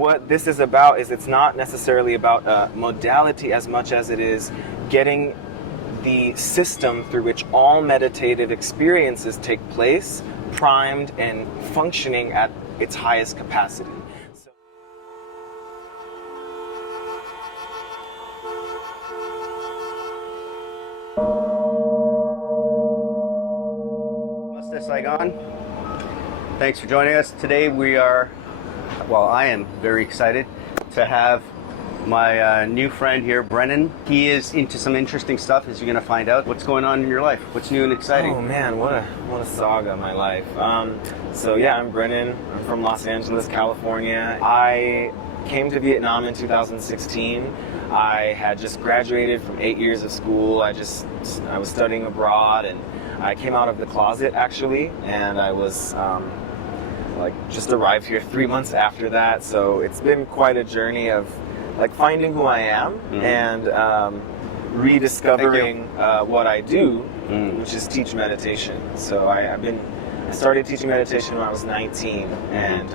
what this is about is it's not necessarily about modality as much as it is getting the system through which all meditative experiences take place primed and functioning at its highest capacity. Namaste Saigon. Thanks for joining us. Today I am very excited to have my new friend here, Brennan. He is into some interesting stuff, as you're going to find out. What's going on in your life? What's new and exciting? Oh man, what a saga, my life. So yeah, I'm Brennan. I'm from Los Angeles, California. I came to Vietnam in 2016. I had just graduated from 8 years of school. I was studying abroad, and I came out of the closet actually, and I was just arrived here 3 months after that. So it's been quite a journey of finding who I am and rediscovering what I do, which is teach meditation. So I started teaching meditation when I was 19, and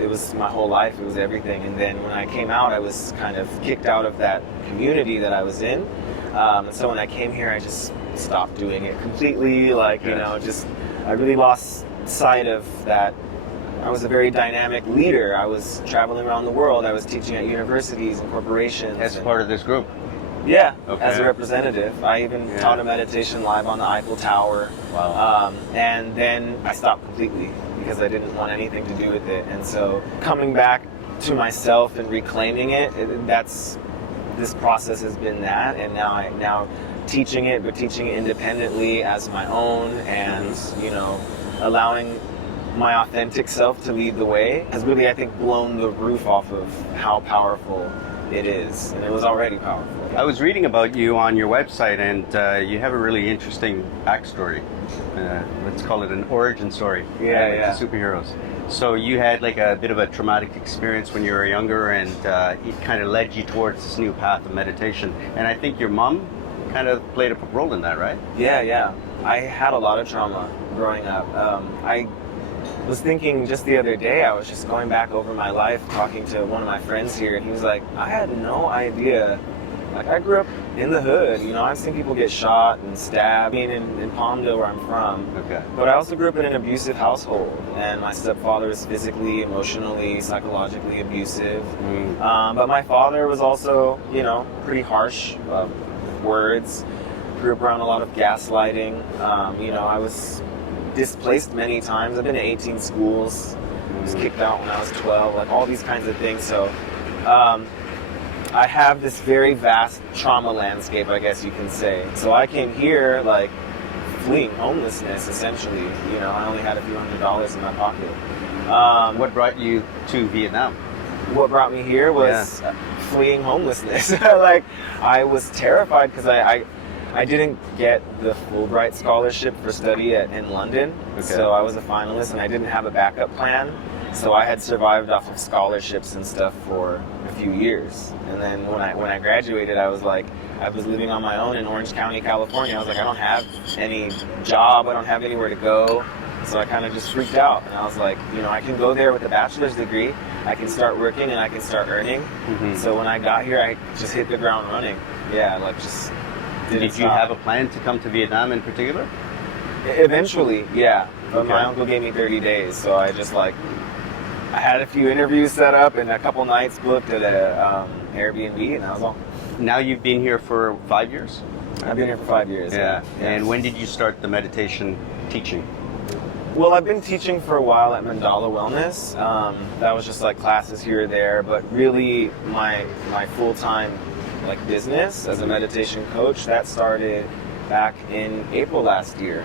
it was my whole life. It was everything. And then when I came out, I was kind of kicked out of that community that I was in. And so when I came here, I just stopped doing it completely. I really lost sight of that. I was a very dynamic leader. I was traveling around the world. I was teaching at universities and corporations. As part of this group? Yeah, okay. As a representative. I even taught a meditation live on the Eiffel Tower. Wow. And then I stopped completely because I didn't want anything to do with it. And so coming back to myself and reclaiming it, this process has been that. And now teaching it, but teaching it independently as my own, and allowing my authentic self to lead the way has really, I think, blown the roof off of how powerful it is. And it was already powerful. I was reading about you on your website, and you have a really interesting backstory. Let's call it an origin story. Yeah. The superheroes. So you had a bit of a traumatic experience when you were younger, and it kind of led you towards this new path of meditation. And I think your mom kind of played a role in that, right? Yeah. I had a lot of trauma growing up. I was thinking just the other day, I was just going back over my life, talking to one of my friends here, and he was like, I had no idea. I grew up in the hood, I've seen people get shot and stabbed, in Palmdale, where I'm from. Okay. But I also grew up in an abusive household, and my stepfather was physically, emotionally, psychologically abusive. But my father was also, pretty harsh words. Grew up around a lot of gaslighting. I was displaced many times. I've been to 18 schools. Was kicked out when I was 12. All these kinds of things. So I have this very vast trauma landscape, I guess you can say. So I came here fleeing homelessness, essentially. I only had a few $100s in my pocket. What brought you to Vietnam? What brought me here was fleeing homelessness. I was terrified because I didn't get the Fulbright scholarship for study in London, so I was a finalist and I didn't have a backup plan. So I had survived off of scholarships and stuff for a few years. And then when I graduated, I was living on my own in Orange County, California. I was I don't have any job, I don't have anywhere to go. So I kind of just freaked out, and I was like, I can go there with a bachelor's degree, I can start working and I can start earning. So when I got here, I just hit the ground running. Just didn't stop. Did you have a plan to come to Vietnam in particular? Eventually, yeah. But my uncle gave me 30 days, so I just I had a few interviews set up and a couple nights booked at a Airbnb, and that was all. Now you've been here for 5 years? I've been here for 5 years. Yeah. And when did you start the meditation teaching? Well, I've been teaching for a while at Mandala Wellness. That was just classes here or there, but really my full-time business as a meditation coach, that started back in April last year.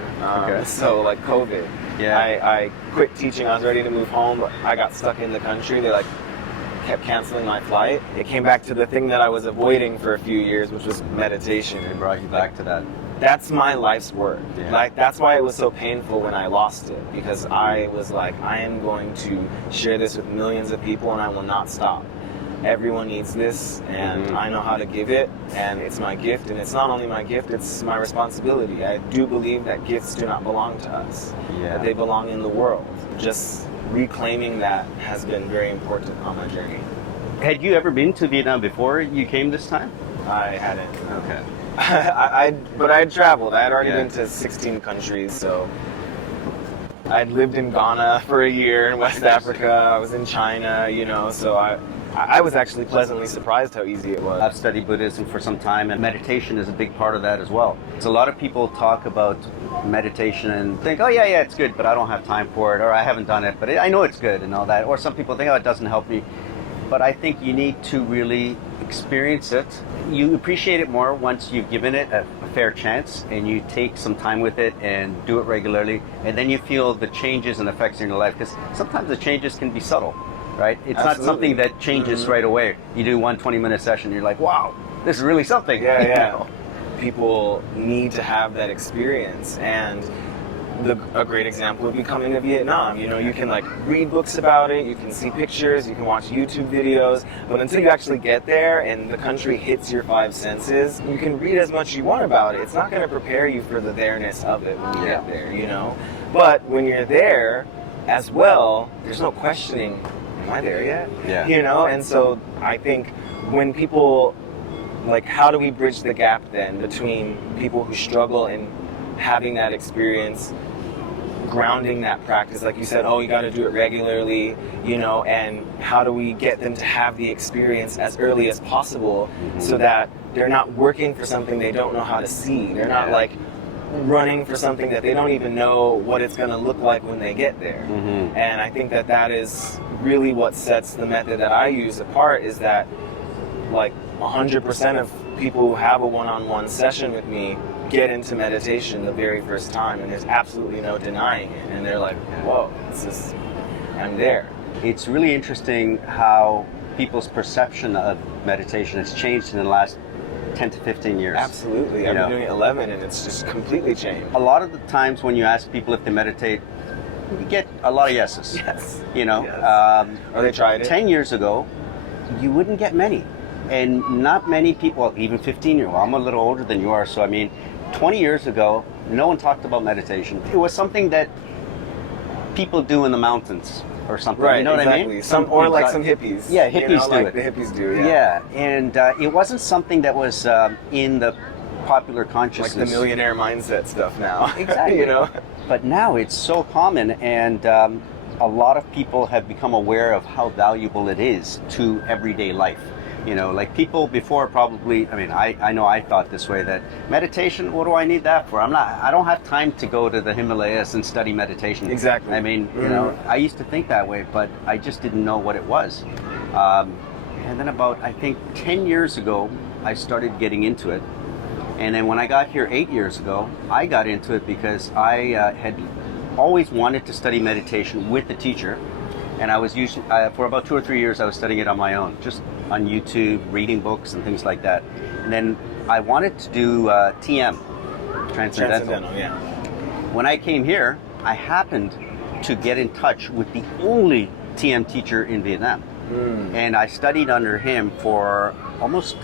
So COVID. Yeah. I quit teaching. I was ready to move home, but I got stuck in the country. They kept canceling my flight. It came back to the thing that I was avoiding for a few years, which was meditation. It brought you back to that. That's my life's work. Yeah. That's why it was so painful when I lost it, because I was I am going to share this with millions of people and I will not stop. Everyone needs this, and I know how to give it, and it's my gift, and it's not only my gift, it's my responsibility. I do believe that gifts do not belong to us, that they belong in the world. Just reclaiming that has been very important on my journey. Had you ever been to Vietnam before you came this time? I hadn't. Okay. But I had traveled. I had already Yeah. been to 16 countries, so I'd lived in Ghana for a year in West Africa. I was in China, so I was actually pleasantly surprised how easy it was. I've studied Buddhism for some time, and meditation is a big part of that as well. So a lot of people talk about meditation and think, oh yeah, it's good, but I don't have time for it, or I haven't done it, but I know it's good and all that. Or some people think, oh, it doesn't help me. But I think you need to really experience it. You appreciate it more once you've given it a fair chance and you take some time with it and do it regularly, and then you feel the changes and effects in your life, because sometimes the changes can be subtle, right? It's Absolutely. not something that changes right away. You do one 20-minute session, you're like, wow, this is really something. Yeah. People need to have that experience, and a great example would be coming to Vietnam. You can read books about it, you can see pictures, you can watch YouTube videos, but until you actually get there and the country hits your five senses, you can read as much as you want about it. It's not going to prepare you for the there-ness of it when you get there, But when you're there as well, there's no questioning, am I there yet? Yeah. And so I think when people, how do we bridge the gap then between people who struggle and having that experience, grounding that practice, like you said, you got to do it regularly, and how do we get them to have the experience as early as possible so that they're not working for something they don't know how to see. They're not running for something that they don't even know what it's going to look like when they get there. And I think that is really what sets the method that I use apart, is that 100% of people who have a one-on-one session with me get into meditation the very first time, and there's absolutely no denying it, and they're like, whoa, I'm there. It's really interesting how people's perception of meditation has changed in the last 10 to 15 years. Absolutely. I've been doing it 11, and it's just completely changed. A lot of the times when you ask people if they meditate, you get a lot of yeses. Yes. Yes. Or they tried it. 10 years ago, you wouldn't get many. And not many people, well, even 15 years, I'm a little older than you are, so 20 years ago, no one talked about meditation. It was something that people do in the mountains or something. Right, you know exactly. what I mean? Some hippies. Yeah, hippies do it. The hippies do, yeah. Yeah, and it wasn't something that was in the popular consciousness. Like the millionaire mindset stuff now. Exactly. But now it's so common, and a lot of people have become aware of how valuable it is to everyday life. People before probably, I know I thought this way, that meditation, what do I need that for? I don't have time to go to the Himalayas and study meditation. Exactly. I used to think that way, but I just didn't know what it was. And then about, I think, 10 years ago, I started getting into it. And then when I got here 8 years ago, I got into it because I had always wanted to study meditation with a teacher. And I was usually, for about 2 or 3 years, I was studying it on my own, just on YouTube, reading books and things like that. And then I wanted to do TM, Transcendental. Yeah. When I came here, I happened to get in touch with the only TM teacher in Vietnam. And I studied under him for almost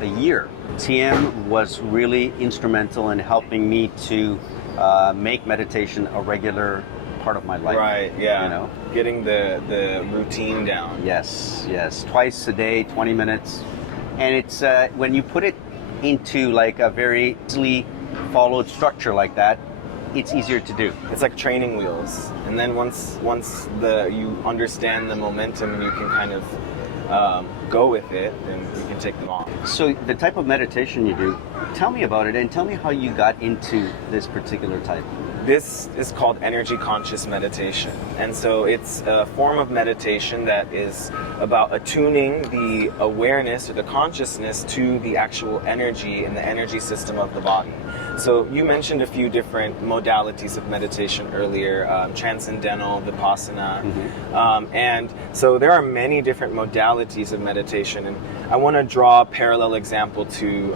a year. TM was really instrumental in helping me to make meditation a regular part of my life. Right, yeah. Getting the routine down. Yes. Twice a day, 20 minutes. And it's when you put it into a very easily followed structure like that, it's easier to do. It's like training wheels. And then once you understand the momentum and you can kind of go with it, then you can take them off. So the type of meditation you do, tell me about it and tell me how you got into this particular type. This is called energy conscious meditation. And so it's a form of meditation that is about attuning the awareness or the consciousness to the actual energy and the energy system of the body. So you mentioned a few different modalities of meditation earlier, transcendental, vipassana. And so there are many different modalities of meditation. And I want to draw a parallel example to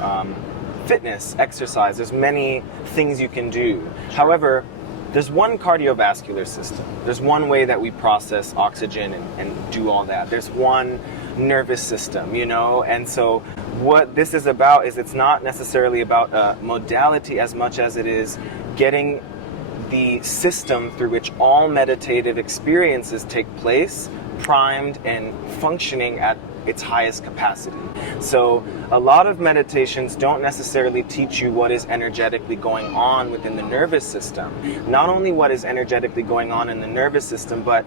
fitness, exercise. There's many things you can do. Sure. However, there's one cardiovascular system. There's one way that we process oxygen and do all that. There's one nervous system, and so what this is about is it's not necessarily about a modality as much as it is getting the system through which all meditative experiences take place, primed and functioning at its highest capacity. So a lot of meditations don't necessarily teach you what is energetically going on within the nervous system. Not only what is energetically going on in the nervous system, but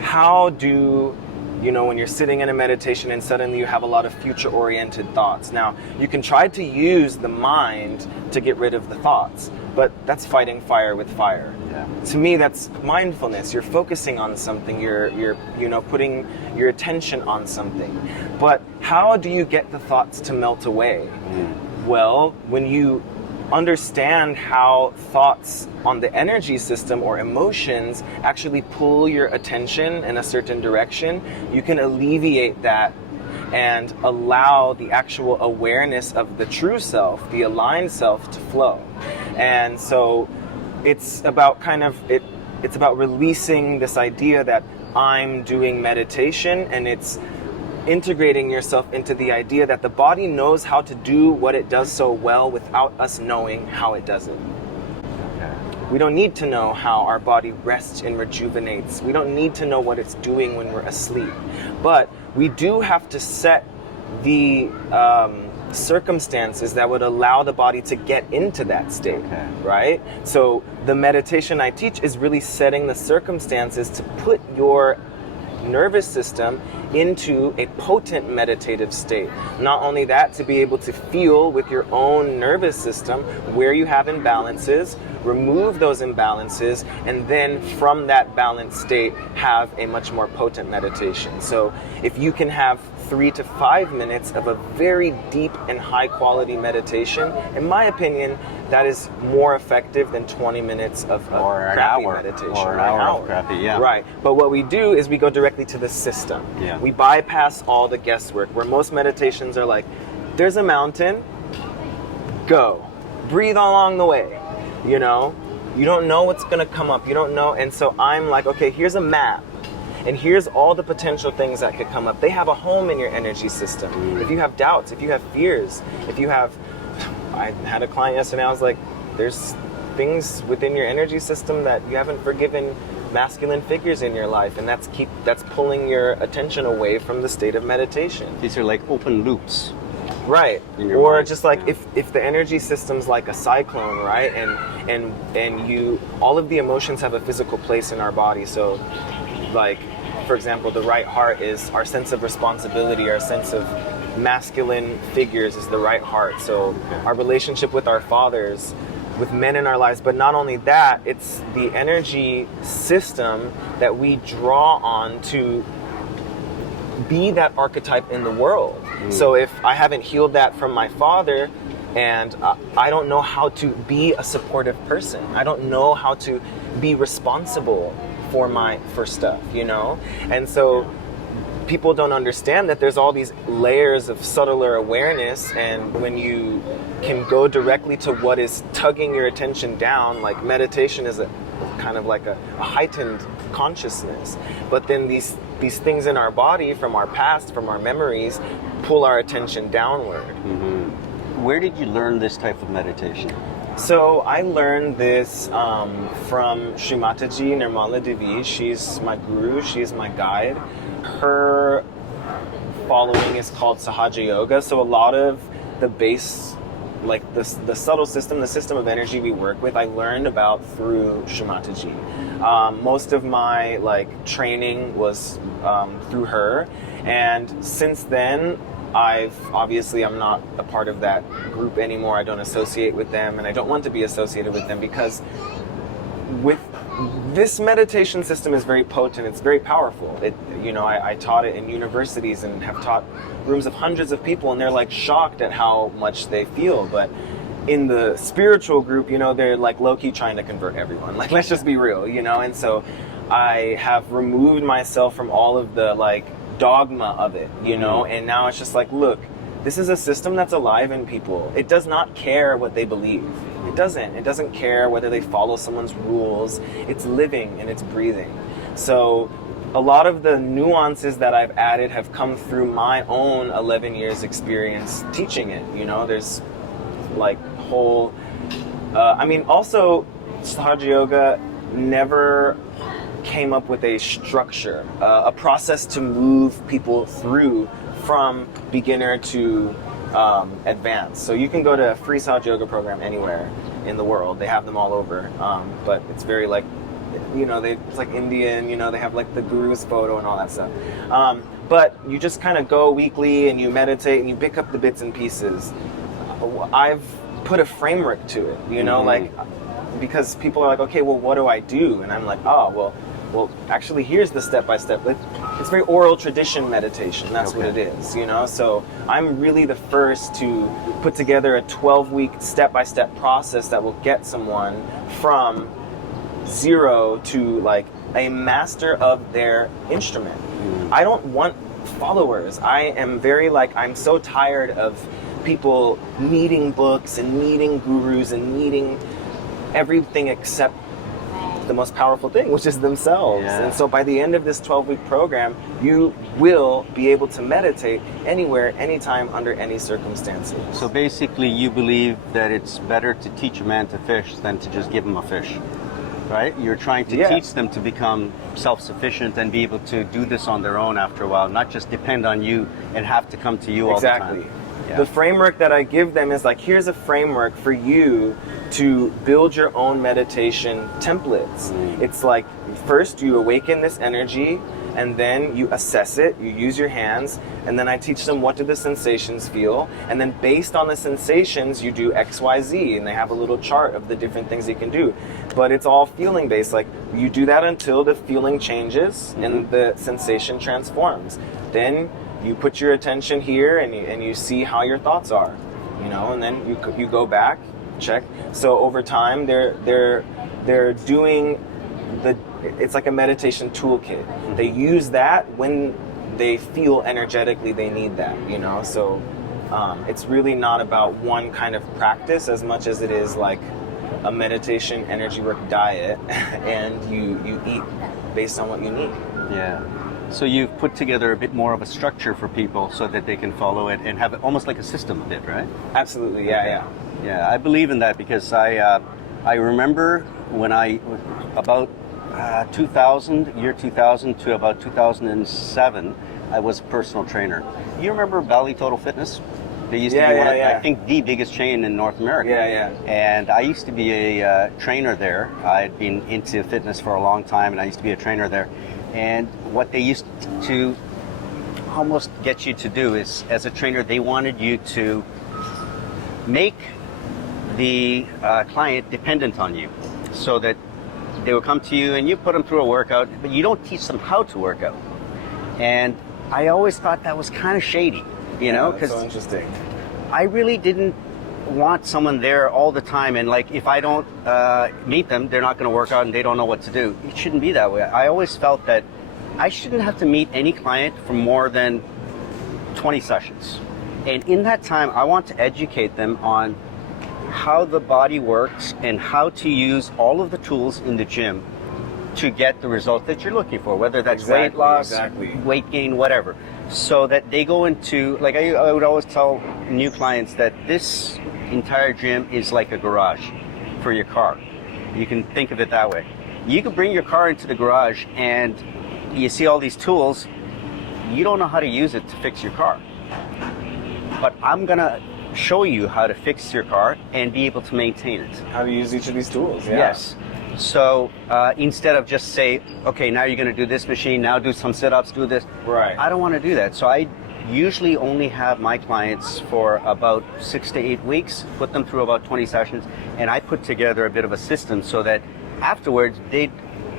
how do, when you're sitting in a meditation and suddenly you have a lot of future-oriented thoughts. Now, you can try to use the mind to get rid of the thoughts, but that's fighting fire with fire. Yeah. To me, that's mindfulness. You're focusing on something. You're putting your attention on something. But how do you get the thoughts to melt away? Well, when you understand how thoughts on the energy system or emotions actually pull your attention in a certain direction, you can alleviate that and allow the actual awareness of the true self, the aligned self, to flow. And so it's about it's about releasing this idea that I'm doing meditation, and it's integrating yourself into the idea that the body knows how to do what it does so well without us knowing how it does it. We don't need to know how our body rests and rejuvenates. We don't need to know what it's doing when we're asleep. But we do have to set the circumstances that would allow the body to get into that state, right? So the meditation I teach is really setting the circumstances to put your nervous system into a potent meditative state. Not only that, to be able to feel with your own nervous system where you have imbalances, remove those imbalances, and then from that balanced state have a much more potent meditation. So if you can have 3 to 5 minutes of a very deep and high quality meditation, in my opinion, that is more effective than 20 minutes of crappy meditation. Or an hour of crappy, yeah. Right. But what we do is we go directly to the system. Yeah. We bypass all the guesswork, where most meditations are like, there's a mountain, go. Breathe along the way. You don't know what's going to come up. You don't know. And so I'm like, okay, here's a map. And here's all the potential things that could come up. They have a home in your energy system. If you have doubts, if you have fears, I had a client yesterday, I was like, there's things within your energy system that you haven't forgiven masculine figures in your life, and that's pulling your attention away from the state of meditation. These are like open loops. Right. Or mind. Just like if the energy system's like a cyclone, right? And you, all of the emotions have a physical place in our body. So like, for example, the right heart is our sense of responsibility, our sense of masculine figures is the right heart. So our relationship with our fathers, with men in our lives, but not only that, it's the energy system that we draw on to be that archetype in the world. So if I haven't healed that from my father, and I don't know how to be a supportive person, I don't know how to be responsible for stuff, and so people don't understand that there's all these layers of subtler awareness, and when you can go directly to what is tugging your attention down, like meditation is a kind of like a heightened consciousness, but then these things in our body from our past, from our memories, pull our attention downward. Where did you learn this type of meditation? So I learned this from Srimataji Nirmala Devi. She's my guru, she's my guide. Her following is called Sahaja Yoga. So a lot of the base, like the subtle system, the system of energy we work with, I learned about through Srimataji. Most of my training was through her, and since then I'm not a part of that group anymore. I don't associate with them, and I don't want to be associated with them, because with this meditation system is very potent. It's very powerful. I taught it in universities and have taught rooms of hundreds of people, and they're shocked at how much they feel. But in the spiritual group, they're low-key trying to convert everyone. Let's just be real, And so I have removed myself from all of the dogma of it, and now it's just look, this is a system that's alive in people. It does not care what they believe. It doesn't care whether they follow someone's rules. It's living and it's breathing. So a lot of the nuances that I've added have come through my own 11 years experience teaching it. There's whole also Sahaja Yoga never came up with a structure, a process to move people through from beginner to advanced. So you can go to a free Sahaja Yoga program anywhere in the world. They have them all over, but it's very like, it's like Indian. They have like the guru's photo and all that stuff. But you just kind of go weekly and you meditate and you pick up the bits and pieces. I've put a framework to it, like, because people are like, okay, well, what do I do? And I'm like, oh, well, actually, here's the step-by-step. It's very oral tradition meditation. That's what it is, So I'm really the first to put together a 12-week step-by-step process that will get someone from zero to like a master of their instrument. I don't want followers. I am very I'm so tired of people needing books and needing gurus and needing everything except the most powerful thing, which is themselves. Yeah. And so by the end of this 12-week program, you will be able to meditate anywhere, anytime, under any circumstances. So basically you believe that it's better to teach a man to fish than to just give him a fish, right? You're trying to teach them to become self-sufficient and be able to do this on their own after a while, not just depend on you and have to come to you all the time. Exactly. The framework that I give them is like, here's a framework for you to build your own meditation templates. It's like, first you awaken this energy, and then you assess it, you use your hands, and then I teach them what do the sensations feel, and then based on the sensations you do X, Y, Z, and they have a little chart of the different things you can do. But it's all feeling based, like you do that until the feeling changes and the sensation transforms. Then you put your attention here and you see how your thoughts are, and then you go back, check. So over time they're doing it's like a meditation toolkit. They use that when they feel energetically they need that, So it's really not about one kind of practice as much as it is like a meditation energy work diet, and you eat based on what you need. Yeah. So you've put together a bit more of a structure for people so that they can follow it and have it almost like a system of it, right? Absolutely, yeah. Yeah, I believe in that because I remember when about 2000 to about 2007, I was a personal trainer. You remember Bali Total Fitness? They used to be one of, I think, the biggest chain in North America. Yeah. And I used to be a trainer there. I'd been into fitness for a long time, and I used to be a trainer there. And what they used to almost get you to do is, as a trainer, they wanted you to make the client dependent on you, so that they would come to you and you put them through a workout, but you don't teach them how to work out. And I always thought that was kind of shady, because so interesting. I really didn't want someone there all the time, and like if I don't meet them, they're not going to work out and they don't know what to do. It shouldn't be that way. I always felt that I shouldn't have to meet any client for more than 20 sessions. And in that time, I want to educate them on how the body works and how to use all of the tools in the gym to get the result that you're looking for, whether that's weight loss, weight gain, whatever. So that they go into, like I would always tell new clients that this entire gym is like a garage for your car. You can think of it that way. You can bring your car into the garage and you see all these tools, you don't know how to use it to fix your car. But I'm gonna show you how to fix your car and be able to maintain it. How to use each of these tools, Yes. So instead of just say, okay, now you're going to do this machine, now do some sit-ups, do this. Right. I don't want to do that. So I usually only have my clients for about 6 to 8 weeks, put them through about 20 sessions, and I put together a bit of a system so that afterwards they'd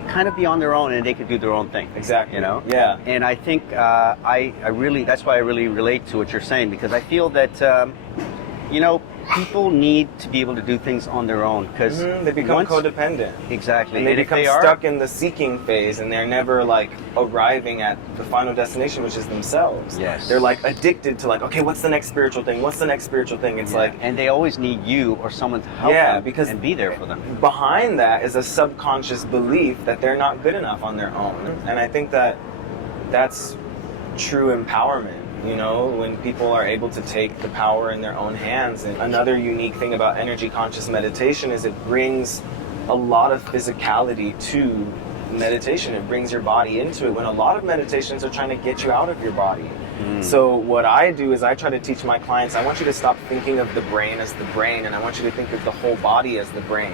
kind of be on their own and they could do their own thing. Exactly. Yeah. And I think I really, that's why I really relate to what you're saying, because I feel that, people need to be able to do things on their own, because they become codependent. Exactly. And they become stuck in the seeking phase, and they're never like arriving at the final destination, which is themselves. Yes. They're like addicted to like, okay, what's the next spiritual thing? What's the next spiritual thing? It's like, and they always need you or someone to help them because and be there for them. Behind that is a subconscious belief that they're not good enough on their own. And I think that that's true empowerment. When people are able to take the power in their own hands. And another unique thing about energy conscious meditation is it brings a lot of physicality to meditation. It brings your body into it, when a lot of meditations are trying to get you out of your body. So what I do is I try to teach my clients, I want you to stop thinking of the brain as the brain, and I want you to think of the whole body as the brain.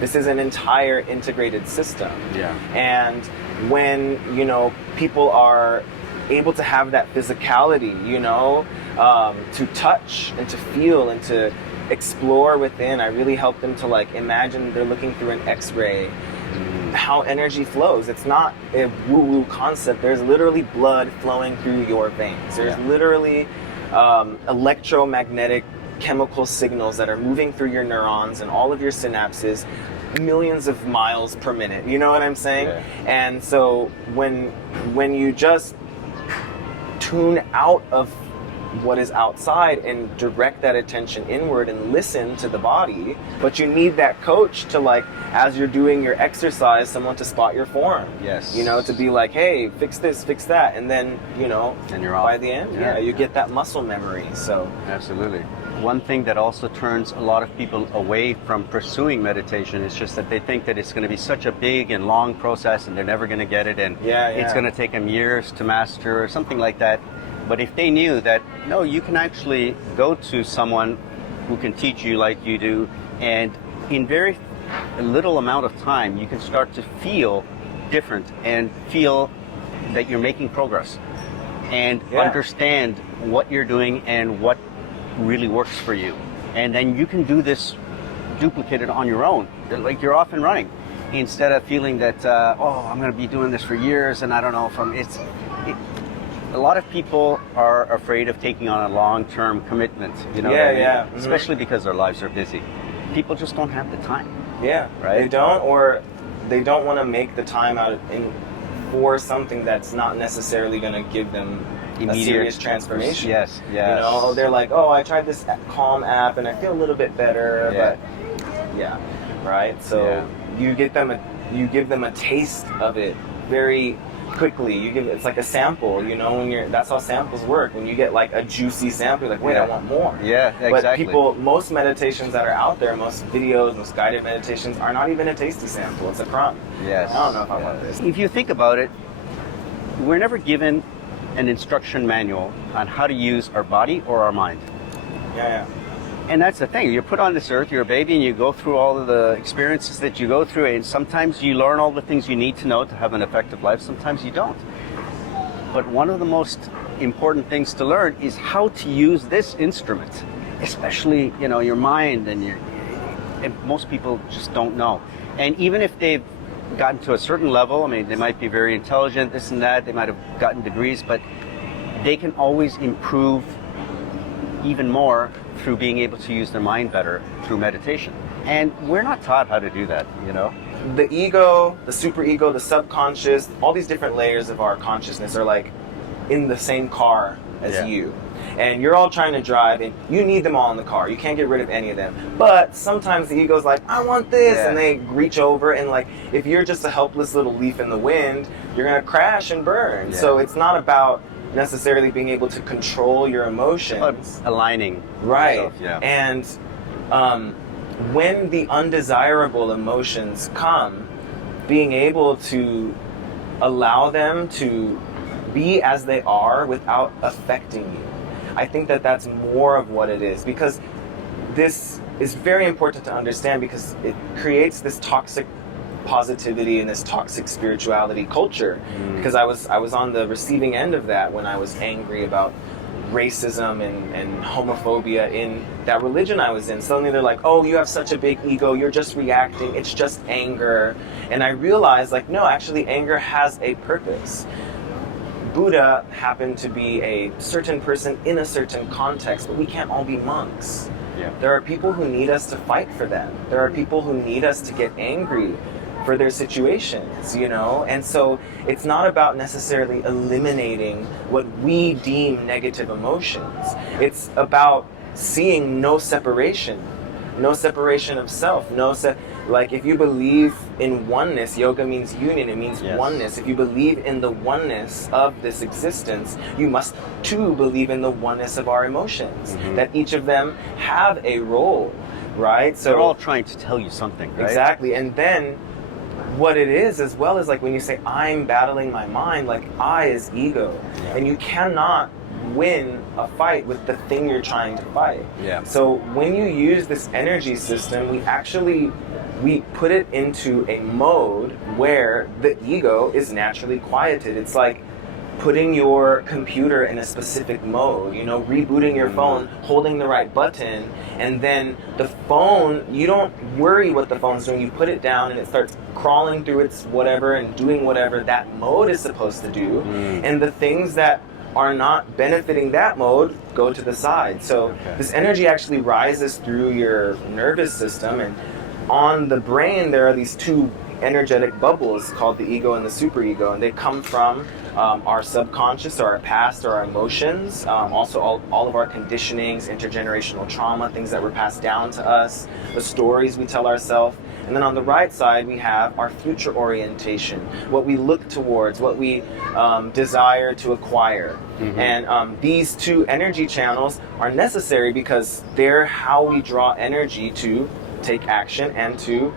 This is an entire integrated system. Yeah. And when, you know, people are able to have that physicality, you know, to touch and to feel and to explore within, I really help them to like imagine they're looking through an X-ray, how energy flows. It's not a woo-woo concept. There's literally blood flowing through your veins. There's literally electromagnetic chemical signals that are moving through your neurons and all of your synapses millions of miles per minute. You know what I'm saying? Yeah. And so when you just tune out of what is outside and direct that attention inward and listen to the body, but you need that coach to, like, as you're doing your exercise, someone to spot your form. Yes. You know, to be like, hey, fix this, fix that, and then, you know, and you're off. by the end, you get that muscle memory. So absolutely. One thing that also turns a lot of people away from pursuing meditation is just that they think that it's going to be such a big and long process and they're never going to get it, and it's going to take them years to master or something like that. But if they knew that, no, you can actually go to someone who can teach you like you do, and in very little amount of time, you can start to feel different and feel that you're making progress and understand what you're doing and what really works for you. And then you can do this duplicated on your own, like you're off and running, instead of feeling that, I'm going to be doing this for years and I don't know if a lot of people are afraid of taking on a long-term commitment, you know what I mean? Especially because their lives are busy. People just don't have the time. Yeah, right? They don't, or they don't want to make the time out for something that's not necessarily going to give them a serious transformation. Yes. You know, they're like, oh, I tried this Calm app and I feel a little bit better, but right? So you give them a taste of it very quickly. It's like a sample, you know, that's how samples work. When you get like a juicy sample, you're like, wait, I want more. Yeah, exactly. But most meditations that are out there, most videos, most guided meditations are not even a tasty sample. It's a crumb. Yes. I don't know if I want this. If you think about it, we're never given an instruction manual on how to use our body or our mind. Yeah. And that's the thing. You're put on this earth, you're a baby, and you go through all of the experiences that you go through, and sometimes you learn all the things you need to know to have an effective life, sometimes you don't. But one of the most important things to learn is how to use this instrument, especially, you know, your mind, and most people just don't know. And even if they've gotten to a certain level, I mean, they might be very intelligent, this and that, they might have gotten degrees, but they can always improve even more through being able to use their mind better through meditation. And we're not taught how to do that, you know? The ego, the superego, the subconscious, all these different layers of our consciousness are like in the same car as you. And you're all trying to drive, and you need them all in the car. You can't get rid of any of them. But sometimes the ego's like, I want this, and they reach over, and like, if you're just a helpless little leaf in the wind, you're gonna crash and burn. Yeah. So it's not about necessarily being able to control your emotions. But aligning. Right. Yourself, And when the undesirable emotions come, being able to allow them to be as they are without affecting you. I think that that's more of what it is, because this is very important to understand, because it creates this toxic positivity and this toxic spirituality culture. Because I was on the receiving end of that when I was angry about racism and homophobia in that religion I was in. Suddenly they're like, oh, you have such a big ego, you're just reacting, it's just anger. And I realized, like, no, actually anger has a purpose. Buddha happened to be a certain person in a certain context, but we can't all be monks. There are people who need us to fight for them. There are people who need us to get angry for their situations, you know? And so it's not about necessarily eliminating what we deem negative emotions. It's about seeing no separation of self, like if you believe in oneness, yoga means union, it means oneness. If you believe in the oneness of this existence, you must too believe in the oneness of our emotions, that each of them have a role right? So they're all trying to tell you something, right? exactly. And then what it is as well is like when you say I'm battling my mind, like I is ego. Yeah. And you cannot win a fight with the thing you're trying to fight. Yeah. So when you use this energy system, we put it into a mode where the ego is naturally quieted. It's like putting your computer in a specific mode, you know, rebooting your phone, holding the right button, and then the phone, you don't worry what the phone's doing. You put it down and it starts crawling through its whatever and doing whatever that mode is supposed to do. And the things that are not benefiting that mode go to the side. So this energy actually rises through your nervous system, and on the brain there are these two energetic bubbles called the ego and the superego, and they come from our subconscious or our past or our emotions, also all of our conditionings, intergenerational trauma, things that were passed down to us, the stories we tell ourselves. And then on the right side we have our future orientation, what we look towards, what we desire to acquire. And these two energy channels are necessary because they're how we draw energy to take action and to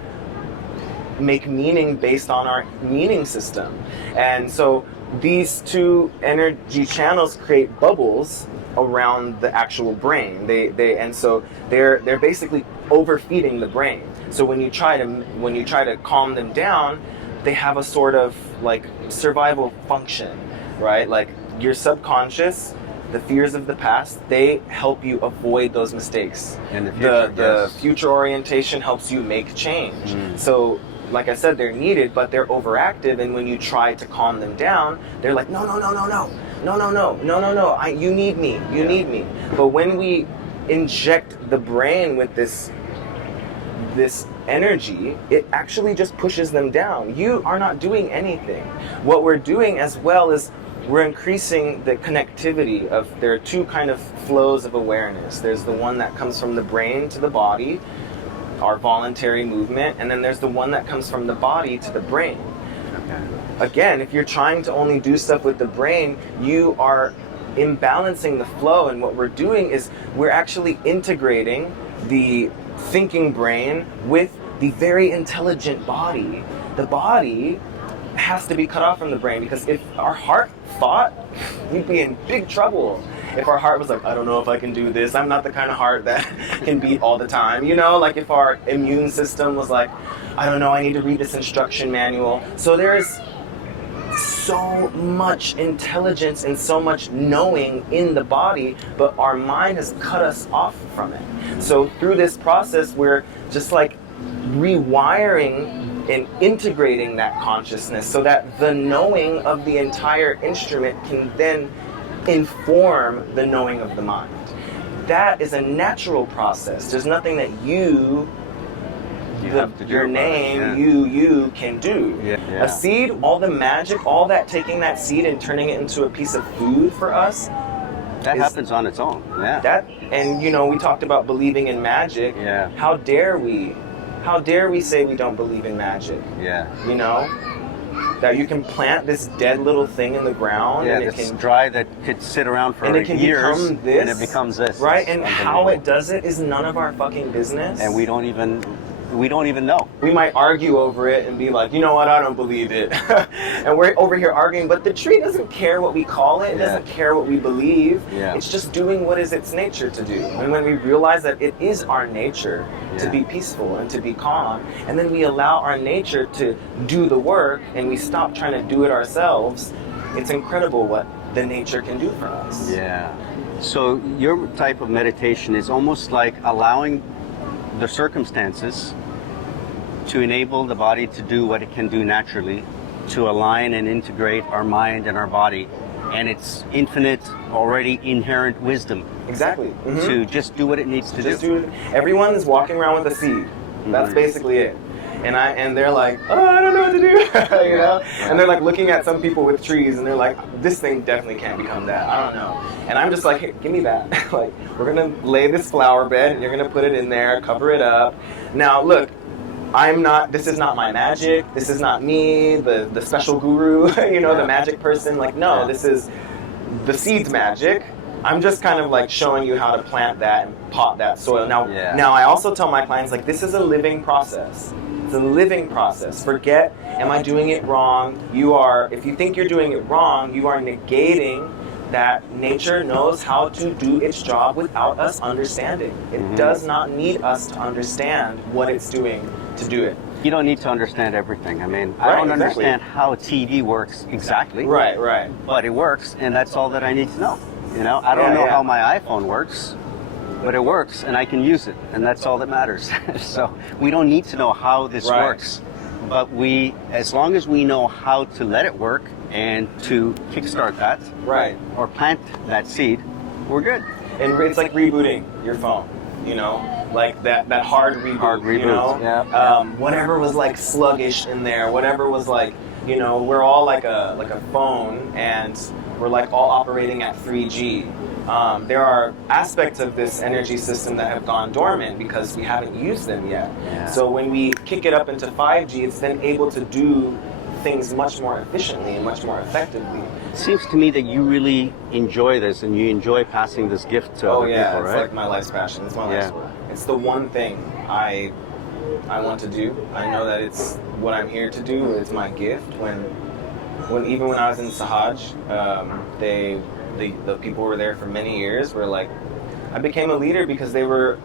make meaning based on our meaning system. And so these two energy channels create bubbles around the actual brain. They're basically overfeeding the brain. So when you try to calm them down, they have a sort of like survival function, right? Like your subconscious, the fears of the past, they help you avoid those mistakes. And the future orientation helps you make change. So like I said, they're needed, but they're overactive, and when you try to calm them down, they're like, no, you need me, need me. But when we inject the brain with this energy, it actually just pushes them down. You are not doing anything. What we're doing as well is we're increasing the connectivity of, there are two kind of flows of awareness. There's the one that comes from the brain to the body, our voluntary movement, and then there's the one that comes from the body to the brain. Again, if you're trying to only do stuff with the brain, you are imbalancing the flow, and what we're doing is we're actually integrating the thinking brain with the very intelligent body. The body has to be cut off from the brain, because if our heart thought, we'd be in big trouble. If our heart was like, I don't know if I can do this, I'm not the kind of heart that can beat all the time, you know? Like if our immune system was like, I don't know, I need to read this instruction manual. So there's so much intelligence and so much knowing in the body, but our mind has cut us off from it. So through this process, we're just like rewiring and integrating that consciousness so that the knowing of the entire instrument can then inform the knowing of the mind. That is a natural process. There's nothing that you your name, you can do. A seed, all the magic, all that, taking that seed and turning it into a piece of food for us, that happens on its own. And you know, we talked about believing in magic. How dare we say we don't believe in magic? You know, that you can plant this dead little thing in the ground, and it can dry, that could sit around for and it can years, become this, and it becomes this, right? And how it does it is none of our fucking business, and we don't even know. We might argue over it and be like, you know what, I don't believe it. And we're over here arguing, but the tree doesn't care what we call it. It doesn't care what we believe. It's just doing what is its nature to do. And when we realize that it is our nature to be peaceful and to be calm, and then we allow our nature to do the work and we stop trying to do it ourselves, it's incredible what the nature can do for us. So your type of meditation is almost like allowing the circumstances to enable the body to do what it can do naturally, to align and integrate our mind and our body and its infinite, already inherent wisdom. Exactly. To just do what it needs to do. Everyone is walking around with a seed. That's basically it. And they're like, oh, I don't know what to do, you know? And they're like looking at some people with trees, and they're like, this thing definitely can't become that. I don't know. And I'm just like, hey, give me that. Like, we're gonna lay this flower bed, and you're gonna put it in there, cover it up. Now, look, this is not my magic. This is not me, the special guru, you know, the magic person. Like, no, this is the seed's magic. I'm just kind of like showing you how to plant that and pot that soil. Now, Yeah. now I also tell my clients, like, this is a living process. It's a living process. Forget, am I doing it wrong? If you think you're doing it wrong, you are negating that nature knows how to do its job without us understanding. It does not need us to understand what it's doing to do it. You don't need to understand everything. I mean, I Right, don't exactly. understand how TV works exactly. Right. But it works, and that's all that I need to know. You know, I don't know how my iPhone works, but it works, and I can use it, and that's all that matters. So we don't need to know how this works, but as long as we know how to let it work and to kickstart that, or plant that seed, we're good. And it's like rebooting your phone, you know, like that hard reboot, you know, whatever was like sluggish in there, whatever was like, you know, we're all like a phone, and we're like all operating at 3G. There are aspects of this energy system that have gone dormant because we haven't used them yet. So when we kick it up into 5G, it's then able to do things much more efficiently and much more effectively. It seems to me that you really enjoy this, and you enjoy passing this gift to other people, right? It's like my life's passion. It's my life's work. It's the one thing I want to do. I know that it's what I'm here to do. It's my gift. Even when I was in Sahaj, the people who were there for many years were like, I became a leader because they were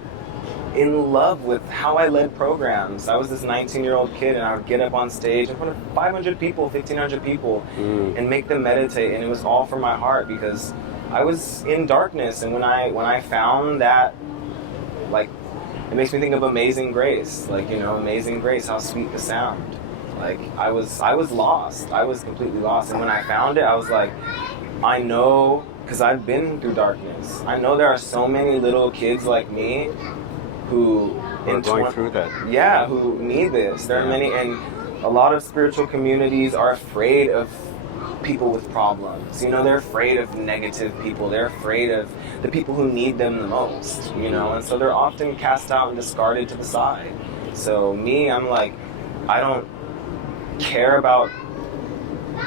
in love with how I led programs. I was this 19-year-old kid, and I would get up on stage in front of 500 people, 1,500 people, and make them meditate, and it was all from my heart because I was in darkness, and when I found that, like, it makes me think of Amazing Grace, like, you know, Amazing Grace, how sweet the sound. Like, I was lost. I was completely lost, and when I found it, I was like, I know, because I've been through darkness. I know there are so many little kids like me who are going through that. Yeah, who need this. There are many, and a lot of spiritual communities are afraid of people with problems. You know, they're afraid of negative people. They're afraid of the people who need them the most, you know, and so they're often cast out and discarded to the side. So me, I'm like, I don't care about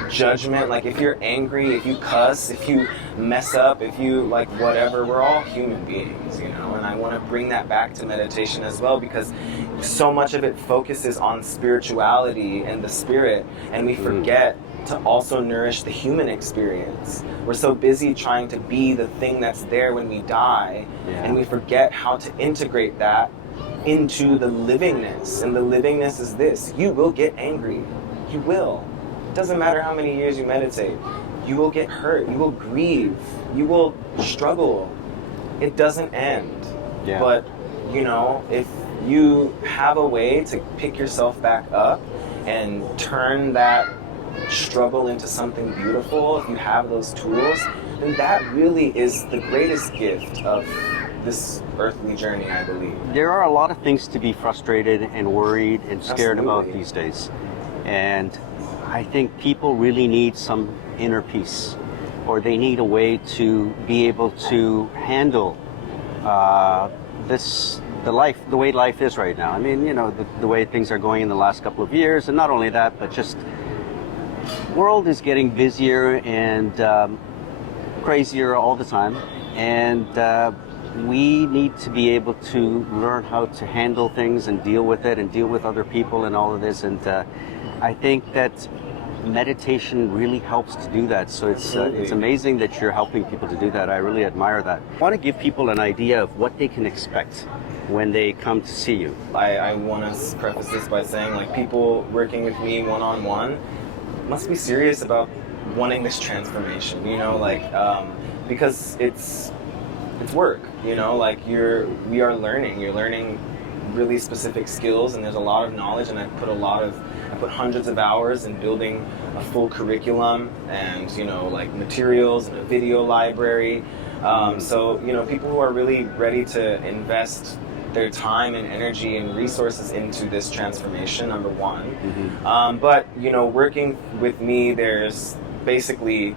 judgment. Like, if you're angry, if you cuss, if you mess up, if you like whatever, we're all human beings, you know, and I want to bring that back to meditation as well, because so much of it focuses on spirituality and the spirit, and we forget to also nourish the human experience. We're so busy trying to be the thing that's there when we die, and we forget how to integrate that into the livingness. And the livingness is this: you will get angry. You will. It doesn't matter how many years you meditate. You will get hurt. You will grieve. You will struggle. It doesn't end. But, you know, if you have a way to pick yourself back up and turn that struggle into something beautiful, if you have those tools, then that really is the greatest gift of this earthly journey, I believe. There are a lot of things to be frustrated and worried and scared about these days. And I think people really need some inner peace, or they need a way to be able to handle the way life is right now. I mean, you know, the way things are going in the last couple of years, and not only that, but just world is getting busier and crazier all the time, and we need to be able to learn how to handle things and deal with it and deal with other people and all of this. And I think that meditation really helps to do that. So it's amazing that you're helping people to do that. I really admire that. I want to give people an idea of what they can expect when they come to see you. I want to preface this by saying, like, people working with me one-on-one must be serious about wanting this transformation, you know, like, because it's work, you know, like you're learning really specific skills, and there's a lot of knowledge, and I put hundreds of hours in building a full curriculum, and, you know, like materials and a video library. So, you know, people who are really ready to invest their time and energy and resources into this transformation, number one. But, you know, working with me, there's basically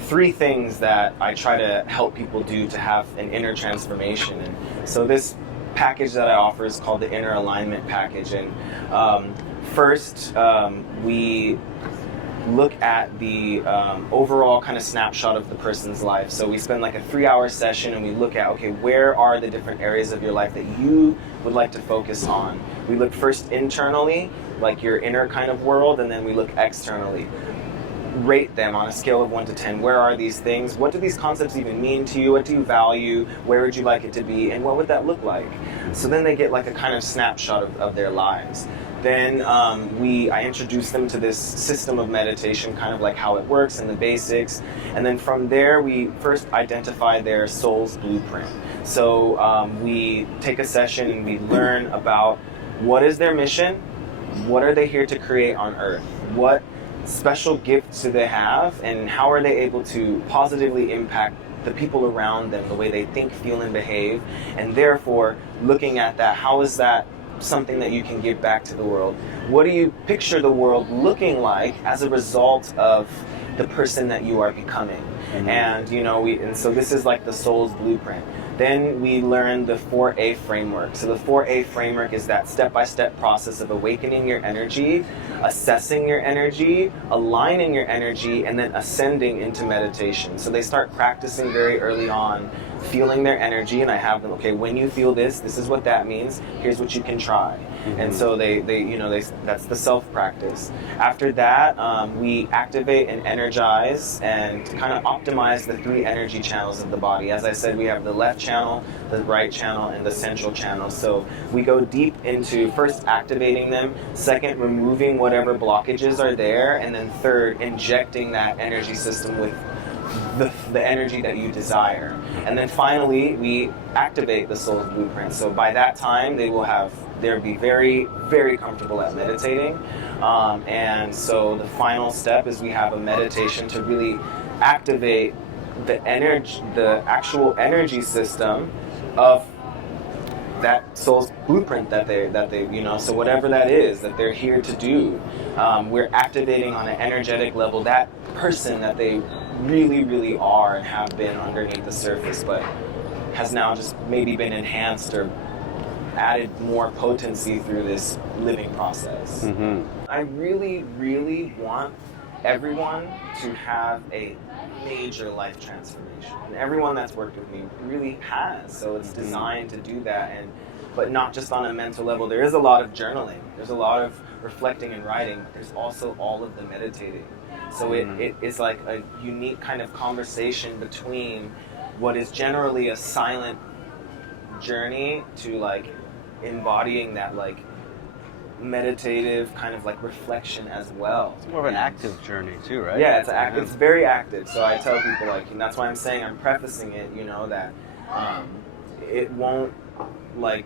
3 things that I try to help people do to have an inner transformation. And so this package that I offer is called the Inner Alignment Package. And first, we look at the overall kind of snapshot of the person's life. So we spend like a 3-hour session and we look at, okay, where are the different areas of your life that you would like to focus on? We look first internally, like your inner kind of world, and then we look externally. Rate them on a scale of 1 to 10. Where are these things? What do these concepts even mean to you? What do you value? Where would you like it to be? And what would that look like? So then they get like a kind of snapshot of their lives. Then I introduce them to this system of meditation, kind of like how it works and the basics. And then from there, we first identify their soul's blueprint. So we take a session and we learn about what is their mission, what are they here to create on Earth, what special gifts do they have, and how are they able to positively impact the people around them, the way they think, feel, and behave. And therefore, looking at that, how is that something that you can give back to the world? What do you picture the world looking like as a result of the person that you are becoming? Mm-hmm. And so this is like the soul's blueprint. Then we learn the 4A framework. So the 4A framework is that step-by-step process of awakening your energy, assessing your energy, aligning your energy, and then ascending into meditation. So they start practicing very early on, feeling their energy, and I have them, okay, when you feel this is what that means, here's what you can try. Mm-hmm. And so they that's the self-practice. After that, we activate and energize and kind of optimize the 3 energy channels of the body. As I said, we have the left channel, the right channel, and the central channel. So we go deep into first activating them, second removing whatever blockages are there, and then third injecting that energy system with the energy that you desire. And then finally, we activate the soul's blueprint. So by that time, they'll be very, very comfortable at meditating. And so the final step is we have a meditation to really activate the actual energy system of that soul's blueprint that they so whatever that is that they're here to do, we're activating on an energetic level that person that they really, really are and have been underneath the surface, but has now just maybe been enhanced or added more potency through this living process. Mm-hmm. I really, really want everyone to have a major life transformation, and everyone that's worked with me really has. So it's designed to do that, but not just on a mental level. There is a lot of journaling, there's a lot of reflecting and writing, but there's also all of the meditating. So it is like a unique kind of conversation between what is generally a silent journey to like embodying that like meditative kind of like reflection as well. It's more of an active journey too, right? Yeah, it's very active. So I tell people like, and that's why I'm saying, I'm prefacing it, that it won't like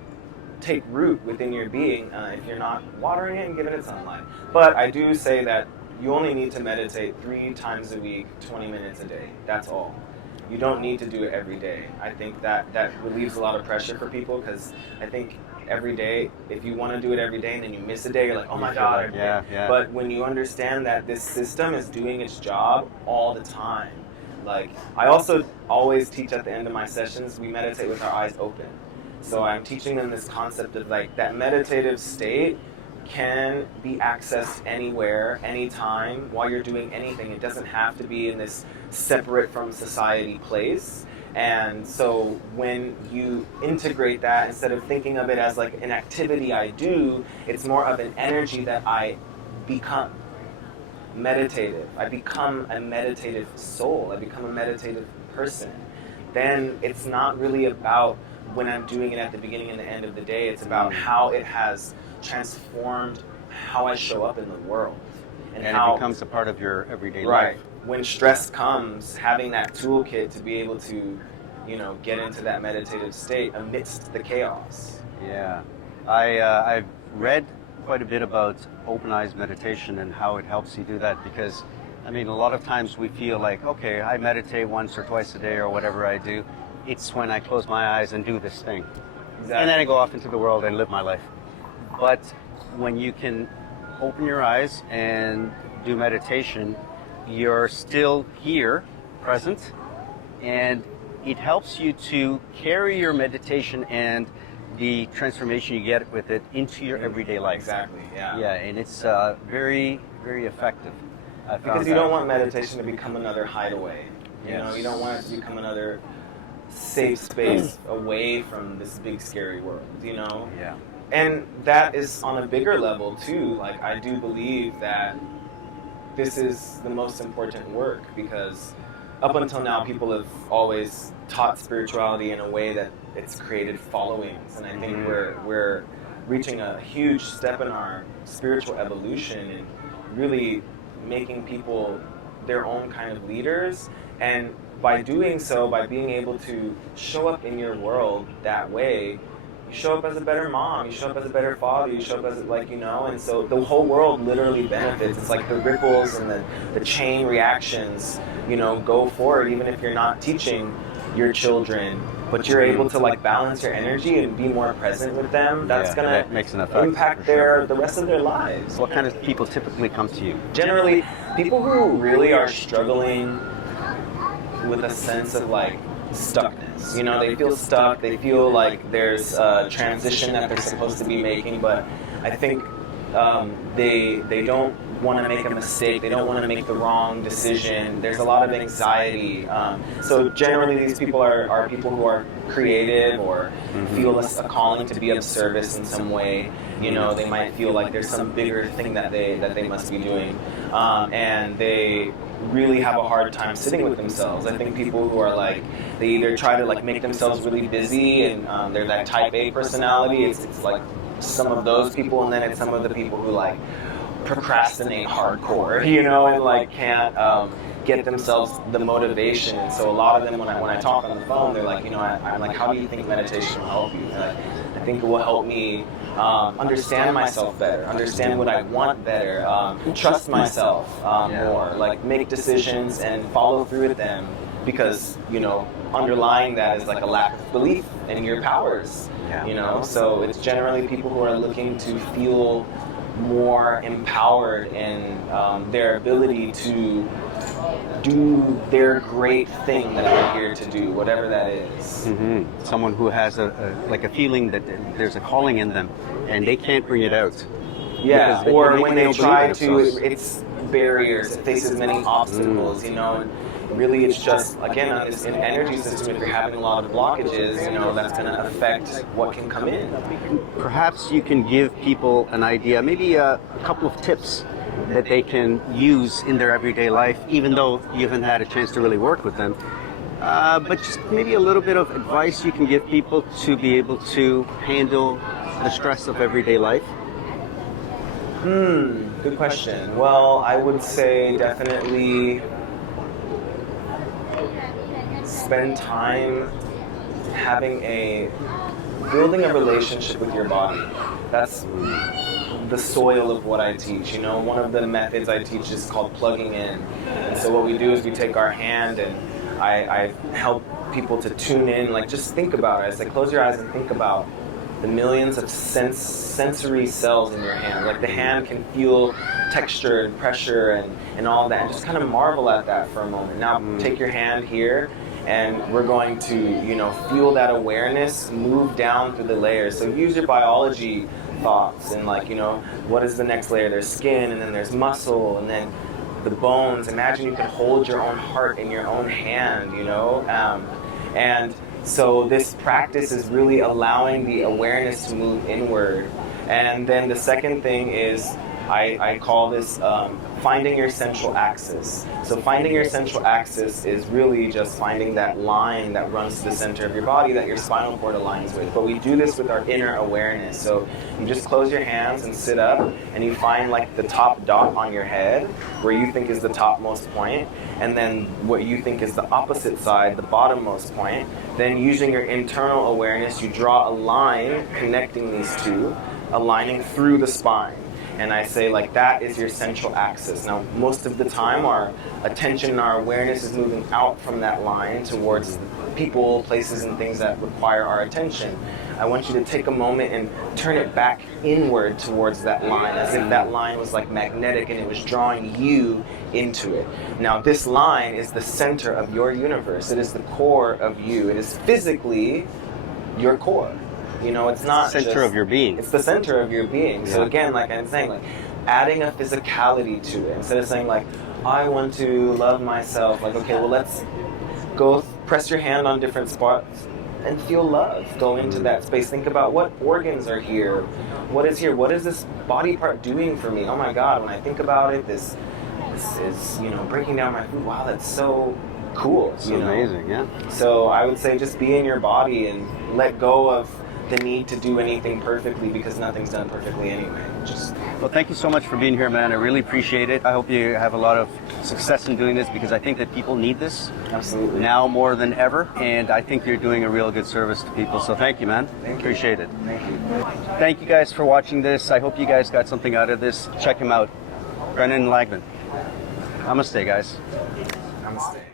take root within your being if you're not watering it and giving it sunlight. But I do say that you only need to meditate 3 times a week, 20 minutes a day. That's all. You don't need to do it every day. I think that relieves a lot of pressure for people, because I think every day, if you want to do it every day and then you miss a day, you're like, oh my God. Yeah. But when you understand that this system is doing its job all the time, like I also always teach at the end of my sessions, we meditate with our eyes open. So I'm teaching them this concept of like that meditative state can be accessed anywhere, anytime, while you're doing anything. It doesn't have to be in this separate from society place. And so when you integrate that, instead of thinking of it as like an activity I do, it's more of an energy that I become meditative. I become a meditative soul. I become a meditative person. Then it's not really about when I'm doing it at the beginning and the end of the day. It's about how it has transformed how I show up in the world. And how it becomes a part of your everyday life. Right. When stress comes, having that toolkit to be able to, get into that meditative state amidst the chaos. Yeah. I've read quite a bit about open eyes meditation and how it helps you do that, because, a lot of times we feel like, okay, I meditate once or twice a day or whatever I do. It's when I close my eyes and do this thing. Exactly. And then I go off into the world and live my life. But when you can open your eyes and do meditation, you're still here, present, and it helps you to carry your meditation and the transformation you get with it into your everyday life. Exactly, yeah. Yeah, and it's very, very effective. Because you don't want meditation to become another hideaway. You Yes. know, you don't want it to become another safe space away from this big scary world, you know? Yeah. And that is on a bigger level too. Like, I do believe that this is the most important work, because up until now people have always taught spirituality in a way that it's created followings, and I think we're reaching a huge step in our spiritual evolution and really making people their own kind of leaders. And by doing so, by being able to show up in your world that way, you show up as a better mom, you show up as a better father, you show up as, like, you know, and so the whole world literally benefits. It's like the ripples and the chain reactions, you know, go forward, even if you're not teaching your children, but you're able to, like, balance your energy and be more present with them. That's gonna that makes an effect, impact for sure. the rest of their lives. What kind of people typically come to you? Generally, people who really are struggling with a sense of, like, stuckness. You know, they feel stuck, they feel like there's a transition that they're supposed to be making, but I think they don't want to make a mistake, they don't want to make the wrong decision. There's a lot of anxiety. So generally these people are people who are creative or feel a calling to be of service in some way. You know, they might feel like there's some bigger thing that they must be doing. And they really have a hard time sitting with themselves. I think people who are like, they either try to, like, make themselves really busy, and they're that type A personality. It's like some of those people, and then it's some of the people who, like, procrastinate hardcore, you know, and, like, can't get themselves the motivation. And so a lot of them, when I talk on the phone, they're like, you know, I'm like, how do you think meditation will help you? And like, I think it will help me understand myself better, understand what I want better, trust myself more, like, make decisions and follow through with them, because, you know, underlying that is, like, a lack of belief in your powers, you know. So it's generally people who are looking to feel more empowered in their ability to do their great thing that they're here to do, whatever that is. Someone who has a feeling that there's a calling in them and they can't bring it out. Yeah, or when they don't try believe in to, themselves. it's barriers, it faces many obstacles, you know, and really it's just, again, it's an energy system. If you're having a lot of blockages, you know, that's going to affect what can come in. Perhaps you can give people an idea, maybe a couple of tips that they can use in their everyday life, even though you haven't had a chance to really work with them. But just maybe a little bit of advice you can give people to be able to handle the stress of everyday life. Good question. Well, I would say definitely spend time building a relationship with your body. That's the soil of what I teach. You know, one of the methods I teach is called plugging in. And so what we do is we take our hand, and I help people to tune in, like, just think about it. I say, close your eyes and think about the millions of sensory cells in your hand. Like, the hand can feel texture and pressure and all that, and just kind of marvel at that for a moment. Now take your hand here, and we're going to, you know, feel that awareness move down through the layers. So use your biology thoughts, and, like, you know, what is the next layer? There's skin, and then there's muscle, and then the bones. Imagine you could hold your own heart in your own hand, you know? And so this practice is really allowing the awareness to move inward. And then the second thing is, I call this finding your central axis. So finding your central axis is really just finding that line that runs to the center of your body that your spinal cord aligns with. But we do this with our inner awareness. So you just close your hands and sit up, and you find, like, the top dot on your head where you think is the topmost point, and then what you think is the opposite side, the bottommost point. Then using your internal awareness, you draw a line connecting these two, aligning through the spine. And I say, like, that is your central axis. Now, most of the time, our attention and our awareness is moving out from that line towards people, places, and things that require our attention. I want you to take a moment and turn it back inward towards that line, as if that line was, like, magnetic and it was drawing you into it. Now, this line is the center of your universe. It is the core of you. It is physically your core. You know, it's not Center of your being. It's the center of your being. So again, like I'm saying, like, adding a physicality to it, instead of saying, like, I want to love myself. Like, okay, well, let's go press your hand on different spots and feel love. Go into that space. Think about what organs are here. What is here? What is this body part doing for me? Oh my God, when I think about it, this is, breaking down my food. Wow, that's so cool. It's amazing, yeah. So I would say just be in your body and let go of the need to do anything perfectly, because nothing's done perfectly anyway. Well, thank you so much for being here, man. I really appreciate it. I hope you have a lot of success in doing this, because I think that people need this. Absolutely. Now more than ever, and I think you're doing a real good service to people. So thank you, man. Appreciate it. Thank you. Thank you guys for watching this. I hope you guys got something out of this. Check him out. Brennan Lagman. Namaste, guys. Namaste.